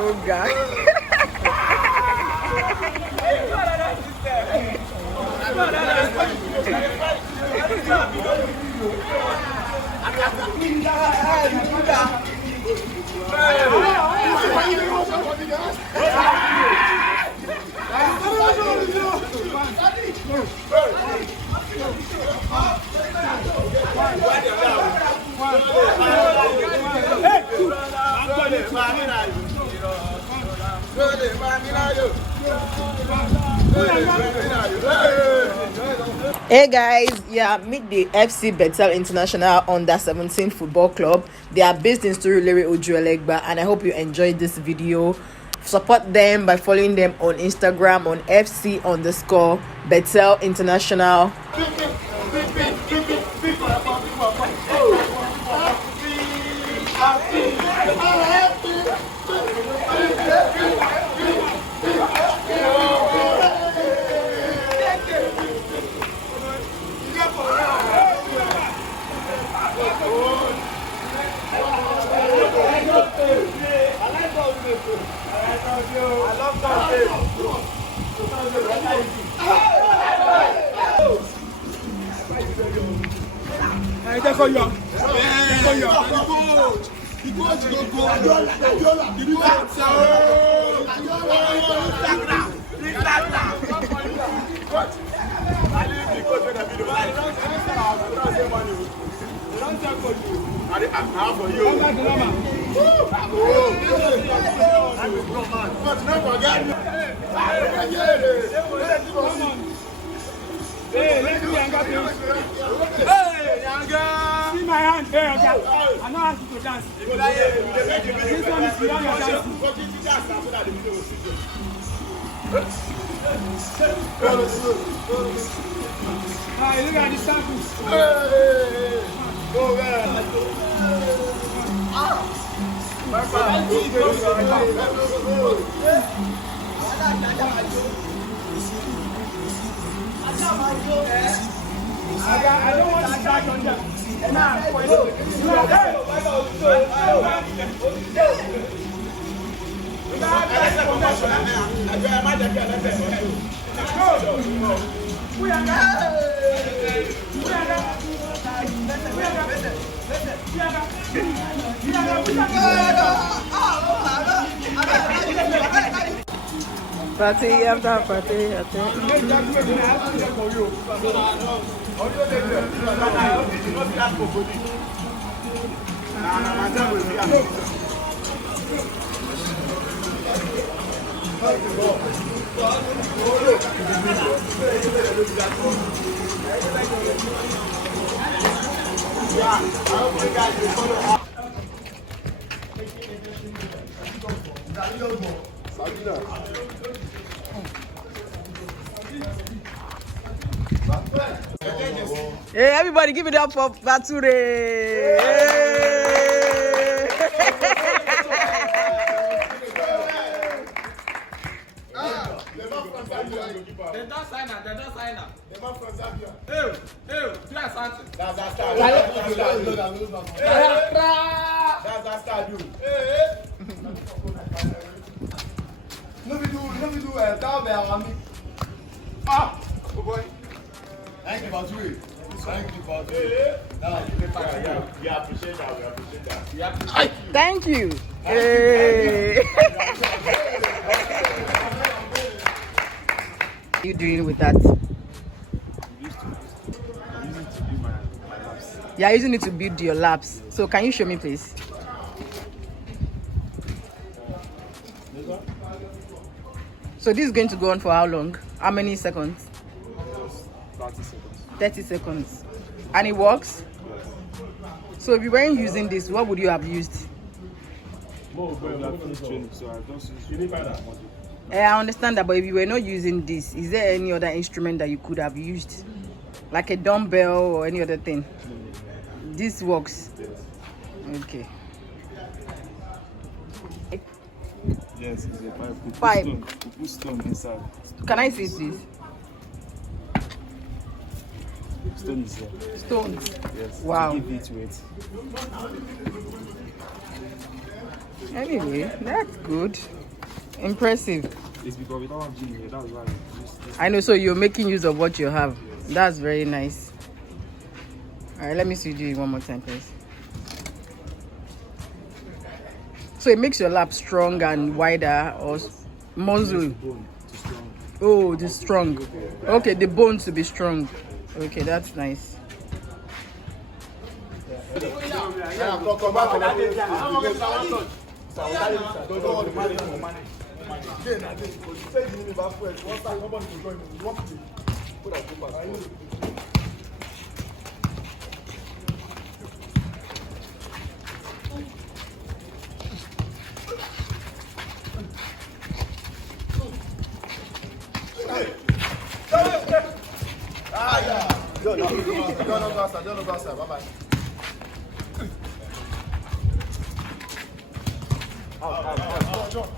Oh God. Hey guys, yeah, meet the FC Bethel International Under 17 Football Club. They are based in Surulere, Ojuelegba, and I hope you enjoyed this video. Support them by following them on Instagram on FC_Bethel International. Hey, let's do Yanga, please. Hey, Yanga! See my hand here, okay? I know how to dance. This one is beyond your dancing. Hey, look at the samples. Hey! Go there. I don't want to start on that. Party after party after. Hey, everybody give it up for Bature. Hey. They don't sign her. They don't from Zambia. Hey, play something. That's that star. That's that star, dude. Let me do Turban on me. Ah, oh boy. Thank you, Bature. Thank you, Bature. We appreciate that. Thank you. Hey. What are you doing with that? Yeah, using it to build your laps. So can you show me, please? So this is going to go on for how long? How many seconds? 30 seconds. 30 seconds. And it works? Yes. So if you weren't using this, what would you have used? More, but I finished training, so I don't use. You need that. I understand that, but if you were not using this, is there any other instrument that you could have used? Like a dumbbell or any other thing? This works? Yes. Okay. Yes, it's a pipe. We Pipe. We put stone inside. Can I see this? Stone is here. Stones. Yes. Wow. To give it weight. Anyway, that's good. Impressive. It's because we don't have gym here. That's why we use this. I know, so you're making use of what you have. That's very nice. Alright, let me see you one more time, please. So it makes your lap strong and wider, or muscle. Bone to strong. Oh, the strong. Okay, the bone to be strong. Okay, that's nice. Don't go outside. Bye-bye. John.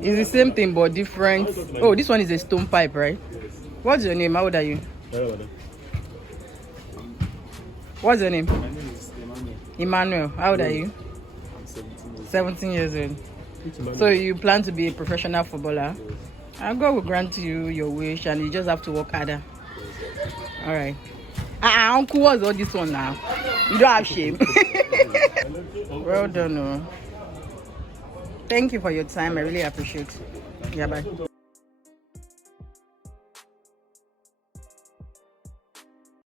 It's the same thing but different. Oh, this one is a stone pipe, right? What's your name? How old are you? What's your name? My name is Emmanuel. Emmanuel. How old are you? I'm 17 years old. So you plan to be a professional footballer? And God will grant you your wish, and you just have to work harder. All right. Uncle, what's all this one now? You don't have shame. Well done. Oh. Thank you for your time. I really appreciate it. Yeah, bye.